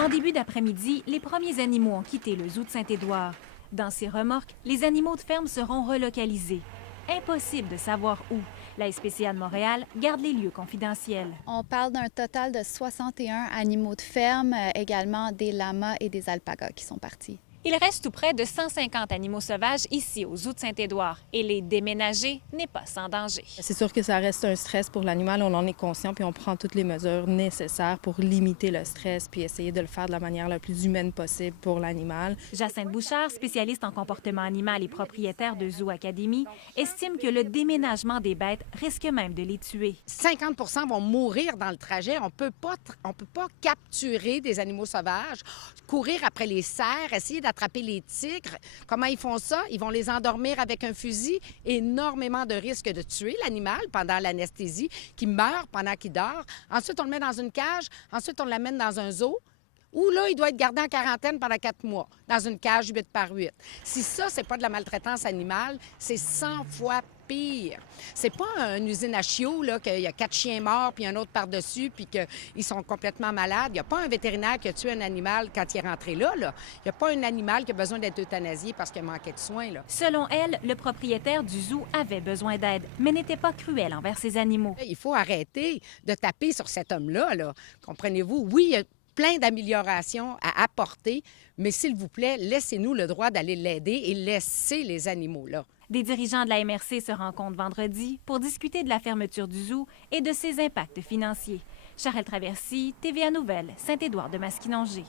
En début d'après-midi, les premiers animaux ont quitté le zoo de Saint-Édouard. Dans ces remorques, les animaux de ferme seront relocalisés. Impossible de savoir où. La SPCA de Montréal garde les lieux confidentiels. On parle d'un total de 61 animaux de ferme, également des lamas et des alpagas qui sont partis. Il reste tout près de 150 animaux sauvages ici au zoo de Saint-Édouard et les déménager n'est pas sans danger. C'est sûr que ça reste un stress pour l'animal, on en est conscient puis on prend toutes les mesures nécessaires pour limiter le stress puis essayer de le faire de la manière la plus humaine possible pour l'animal. Jacinthe Bouchard, spécialiste en comportement animal et propriétaire de Zoo Academy, estime que le déménagement des bêtes risque même de les tuer. 50 vont mourir dans le trajet. On peut pas capturer des animaux sauvages, courir après les cerfs, essayer d'attraper les tigres. Comment ils font ça? Ils vont les endormir avec un fusil. Énormément de risques de tuer l'animal pendant l'anesthésie, qui meurt pendant qu'il dort. Ensuite, on le met dans une cage. Ensuite, on l'amène dans un zoo où là, il doit être gardé en quarantaine pendant 4 mois, dans une cage 8 par 8. Si ça, c'est pas de la maltraitance animale, c'est 100 fois pire. C'est pas une usine à chiots, là, qu'il y a 4 chiens morts, puis un autre par-dessus, puis qu'ils sont complètement malades. Il n'y a pas un vétérinaire qui a tué un animal quand il est rentré là. Il n'y a pas un animal qui a besoin d'être euthanasié parce qu'il manquait de soins, là. Selon elle, le propriétaire du zoo avait besoin d'aide, mais n'était pas cruel envers ses animaux. Il faut arrêter de taper sur cet homme-là, là. Comprenez-vous? Oui, il y a plein d'améliorations à apporter, mais s'il vous plaît, laissez-nous le droit d'aller l'aider et laisser les animaux là. Des dirigeants de la MRC se rencontrent vendredi pour discuter de la fermeture du zoo et de ses impacts financiers. Charelle Traversy, TVA Nouvelles, Saint-Édouard de Masquinongé.